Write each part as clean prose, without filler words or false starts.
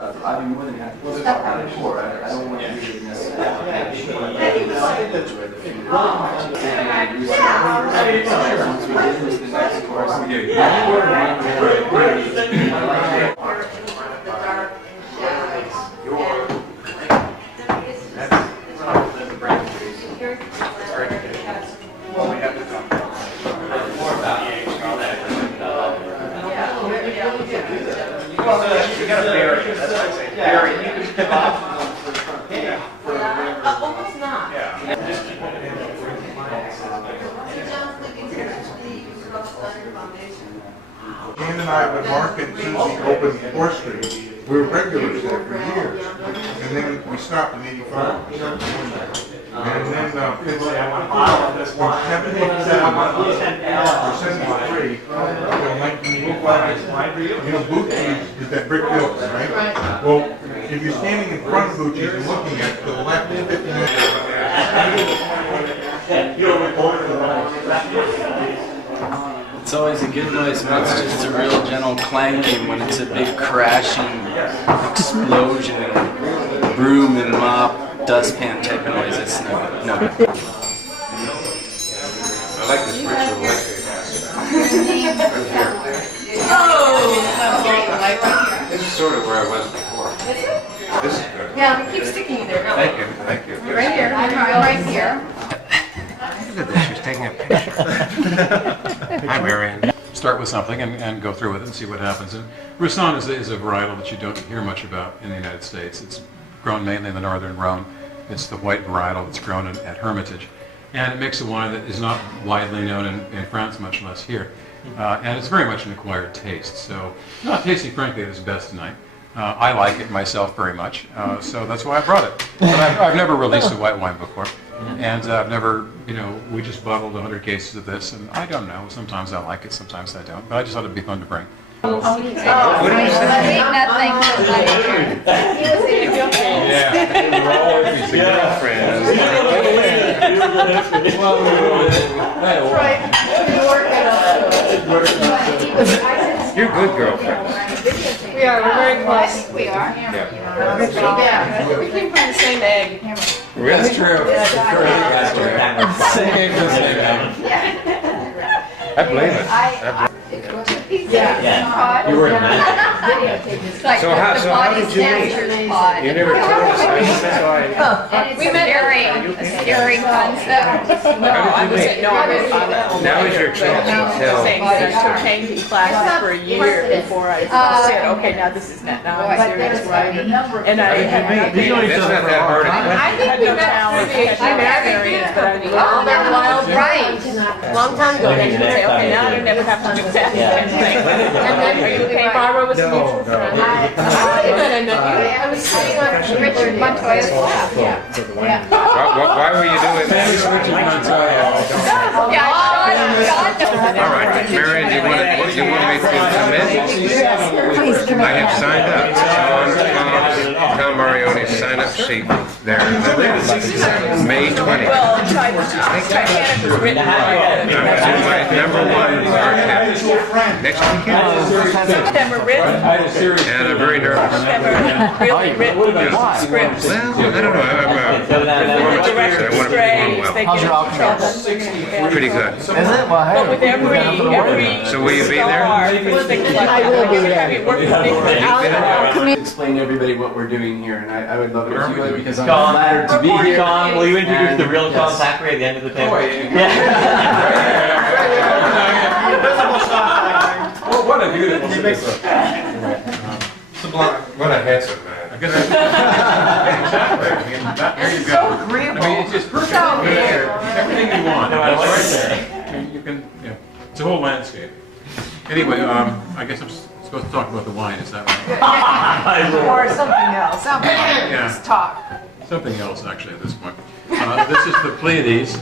I'd be more than happy to talk about it more. I don't want to do it You got to bury it. That's what I say. Bury it. You can tip off. Almost not. Yeah. Dan and I with Mark and Susie opened 4th Street. We were regulars there for years. And then we stopped in 85. And then from 77 or 73 until 1985, Bucci's is that brick building, right? Well, if you're standing in front of Bucci's and looking at it, to the left is 50 minutes. It's always a good noise when it's just a real gentle clanking. When it's a big crashing explosion and broom and mop, dustpan type of noise, it's no good. I like this picture. This is sort of where I was before. Is it? This is good. Yeah, we keep sticking you there. Thank you, thank you. Right here, right here. Look at this, she's taking a picture. Hi, Marianne. Start with something and go through with it and see what happens. And Restauration is a varietal that you don't hear much about in the United States. It's grown mainly in the northern Rhone. It's the white varietal that's grown at Hermitage. And it makes a wine that is not widely known in France, much less here. And it's very much an acquired taste. So, not tasting, frankly, at its best tonight. I like it myself very much, so that's why I brought it. But I've never released a white wine before. And I've never, we just bottled 100 cases of this, and I don't know. Sometimes I like it, sometimes I don't. But I just thought it'd be fun to bring. What did you say? Nothing. Yeah, we're all he's a girlfriend. That's right. You're a good girlfriend. We are. We're very close. We are. Yeah. Yeah. We came from the same egg. That's true. That's true. Same egg, same egg. I blame it. Yeah. You were in that. So how did you meet? You never told us how you met. We met a staring concept. Now is your chance to tell. Changing classes for a year before I said, okay, now this is not, now I'm a serious writer. And I had That's not that hard. I think we met but I knew all their wild rights. Long time ago, they would say, okay, now I don't never have to do that kind of thing. And then, are you okay, Barbara was a mutual friend? I was sitting on Richard Montoya's lap. Why were you doing that? All right, Marianne, you want me to commit? I have signed up. Tom Marione's sign-up sheet there. May 20th. Well, Titanic was written My #1 architect. Next weekend. Some of them were written. And I'm very nervous. Some of them were really written scripts. Well, I don't know. I'm a performance person. I want to perform well. How's your alcohol? Pretty good. But with every So will you be there? I will be there. Explain to everybody what we're doing here, and I would love it if you would, because I'm flattered to be here. Sean, will you introduce the real Sean Thackrey at the end of the table? Well, what a beautiful picture. What a handsome man. Exactly. I mean, there you go. I mean, it's just perfect. Everything you want. It's right there. I mean, you can, it's a whole landscape. Anyway, I guess I'm supposed to talk about the wine, is that right? Or something else. Just talk. Something else, actually, at this point. This is the Pleiades.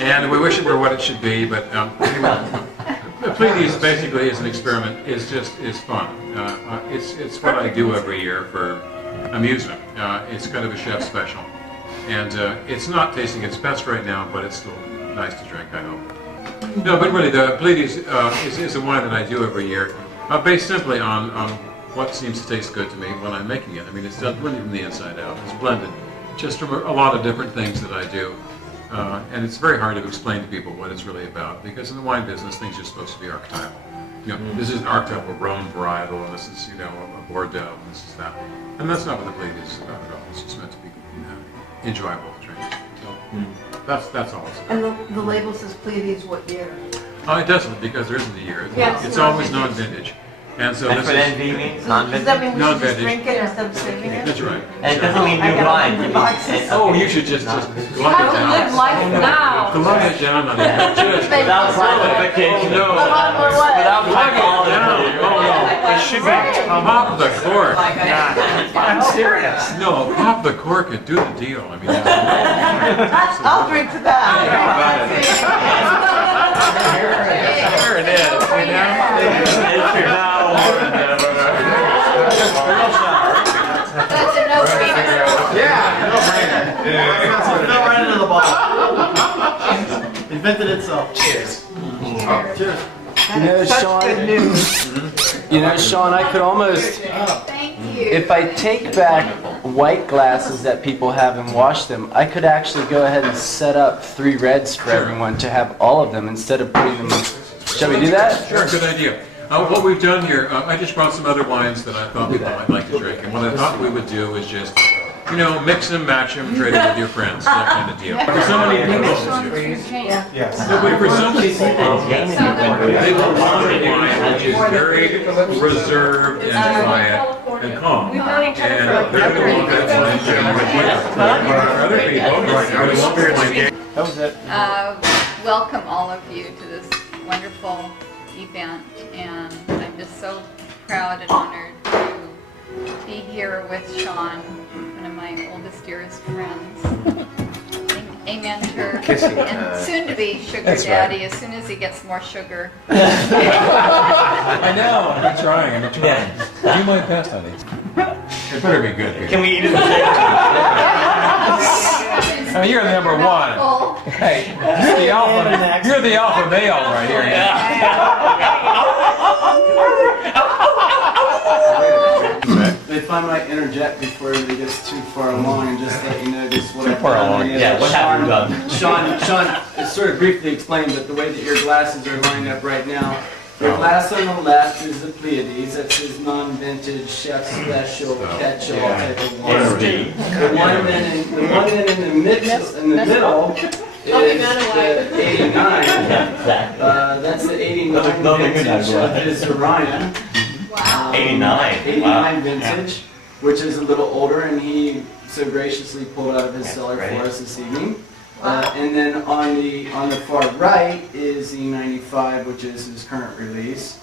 And we wish it were what it should be, but anyway. The Pleiades basically is an experiment. It's fun. It's what I do every year for amusement. It's kind of a chef special. And it's not tasting its best right now, but it's still nice to drink, I hope. No, but really, the Pleiades is a wine that I do every year. Based simply on what seems to taste good to me when I'm making it. I mean, it's done really from the inside out. It's blended just from a lot of different things that I do. And it's very hard to explain to people what it's really about, because in the wine business, things are supposed to be archetypal. You know, this is an archetypal Rhone varietal, and this is, you know, a Bordeaux, and this is that. And that's not what the Bleed is about at all. It's just meant to be enjoyable to drink. So that's all it's about. And the label says Pleiades what year? Oh, it doesn't, because there isn't a year. Yes. It's always non-vintage. And so And this for is... NV means Does non-vintage? that mean we should just Non-vintage. drink it instead of saving it? That's right. And it doesn't mean new wine. It means- Oh, you should just glug it How to live down. life now. Glug it down on it. Just Without qualification. No. Without Glug it down. Oh, no. It should be Pop the cork. I'm serious. No, pop the cork and do the deal. I mean, I'll drink to that. There it is, you know? It's now or never. That's a no-brainer. Yeah, no-brainer. Fell right into the bottle. Invented itself. Cheers. Cheers. You know, Sean, you know, Sean, I could almost, Thank you. if I take back white glasses that people have and wash them, I could actually go ahead and set up 3 reds for everyone to have all of them instead of putting them in. Shall we do that? sure, good idea. What we've done here, I just brought some other wines that I thought people might like to drink, and what I thought we would do is just, you know, mix them, match them, trade them with your friends, that kind of deal. For so many people, no, but for so many people, they will want a wine which is very reserved and quiet and calm. And they're going to want that wine generally. For other people, they want the wine. That was it. Welcome all of you to this wonderful event, and I'm just so proud and honored to be here with Sean, one of my oldest, dearest friends, a mentor, and soon to be sugar daddy as soon as he gets more sugar. I know, I'm trying. Do my best, honey. It better be good. Can we eat it at the same time? I mean, you're the number one. Hey, you're the alpha male right here. If I might interject before everybody gets too far along and just let you know just what I've far done. along. Yeah, what happened? Sean, it's sort of briefly explained, but the way that your glasses are lined up right now, the glass on the left is the Pleiades. That's his non-vintage chef special catch-all type of wine. The one then in the middle is the 89. That's the 89 vintage of his Orion. Wow. 89. 89 vintage, which is a little older, and he so graciously pulled out of his cellar for us this evening. And then on the far right is the 95, which is his current release.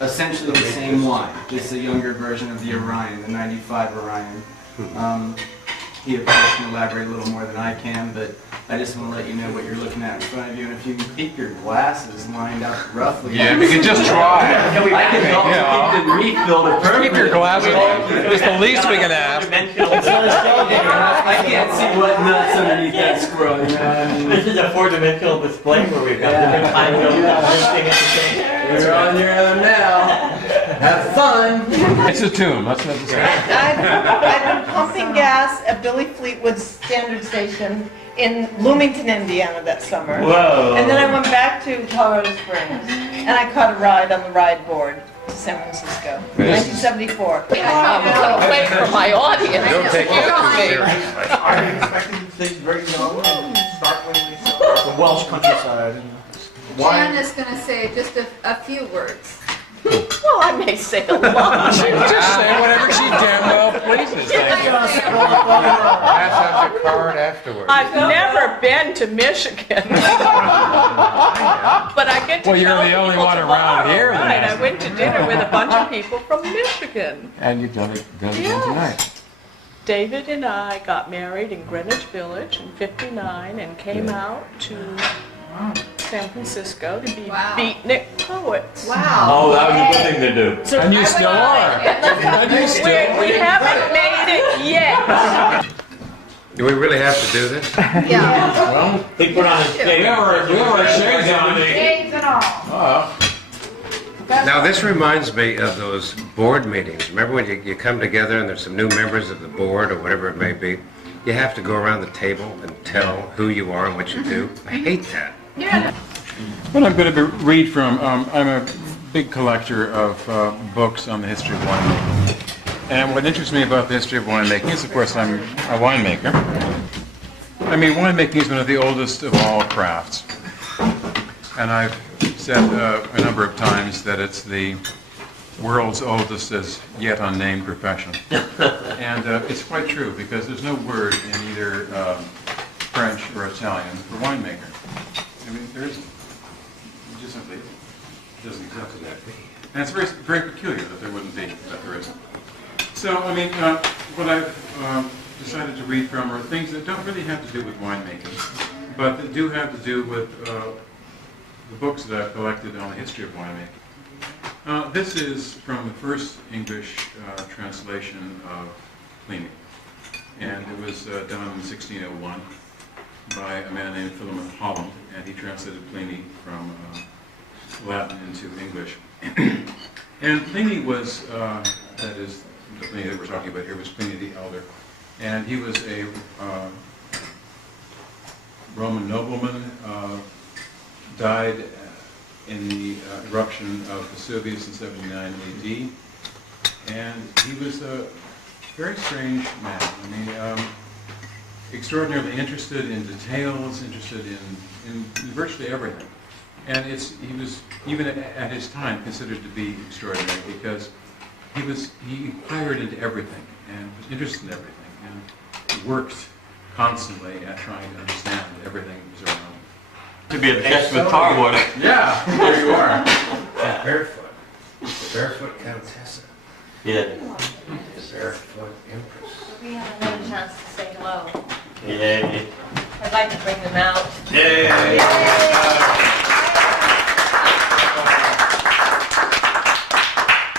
Essentially the same wine, just a younger version of the Orion, the 95 Orion. He of course can elaborate a little more than I can, but I just want to let you know what you're looking at in front of you, and if you can keep your glasses lined up roughly. Yeah, we can just try. I can also keep them refilled appropriately. Keep your glasses on. It's the least we can ask. I can't see what nuts underneath that squirrel, you know what I mean? This is a 4-dimensional display where we've got different time zones at the same time. You're on your own now. Have fun. It's a tomb. That's what it's I've been pumping gas at Billy Fleetwood's Standard Station in Bloomington, Indiana that summer. Whoa. And then I went back to Colorado Springs, and I caught a ride on the ride board to San Francisco, 1974. I'm away from my audience. Don't take it too Excuse me. Are you expecting things very young and startlingly so? The Welsh countryside. Jan is going to say just a few words. Well, I may say a lot. Just say whatever she damn well pleases. Pass out the card afterwards. I've never been to Michigan. But I get to Well, you're tell the only people one around tomorrow here night. then. I went to dinner with a bunch of people from Michigan. And you've done it again tonight. David and I got married in Greenwich Village in '59 and came out to San Francisco to be Wow. beatnik poets. Wow. Oh, that was a good thing to do. And you still are. And you still We haven't made it yet. Do we really have to do this? Yeah. They put on a shade. We have our shades on. Shades and all. Now Now, this reminds me of those board meetings. Remember when you come together and there's some new members of the board or whatever it may be? You have to go around the table and tell who you are and what you do. I hate that. Yeah. What I'm going to read from, I'm a big collector of books on the history of winemaking. And what interests me about the history of winemaking is, of course, I'm a winemaker. I mean, winemaking is one of the oldest of all crafts. And I've said a number of times that it's the world's oldest as yet unnamed profession. And it's quite true, because there's no word in either French or Italian for winemaker. I mean, there isn't. It just simply doesn't exist. And it's very, very peculiar that there wouldn't be, that there isn't. So, I mean, what I've decided to read from are things that don't really have to do with winemaking, but that do have to do with the books that I've collected on the history of winemaking. This is from the first English translation of Pliny, and it was done in 1601 by a man named Philemon Holland, and he translated Pliny from Latin into English. And Pliny was, that is, the Pliny that we're talking about here was Pliny the Elder, and he was a Roman nobleman, died in the eruption of Vesuvius in 79 AD, and he was a very strange man. I mean, extraordinarily interested in details, interested in virtually everything. And he was, even at his time, considered to be extraordinary because he inquired into everything and was interested in everything and worked constantly at trying to understand everything that was around him. To be obsessed with Tarwood. Yeah, there you are. She's barefoot. The barefoot countess. Yeah. The barefoot empress. We have another chance to say hello. Yay. I'd like to bring them out. Yay!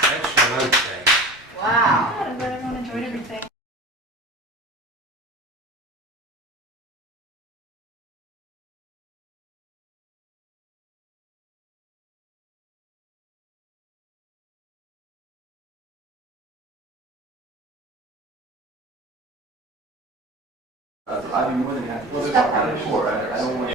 That's your own thing. Wow. I'm glad everyone enjoyed everything. I'd be more than happy to talk about it before. I don't want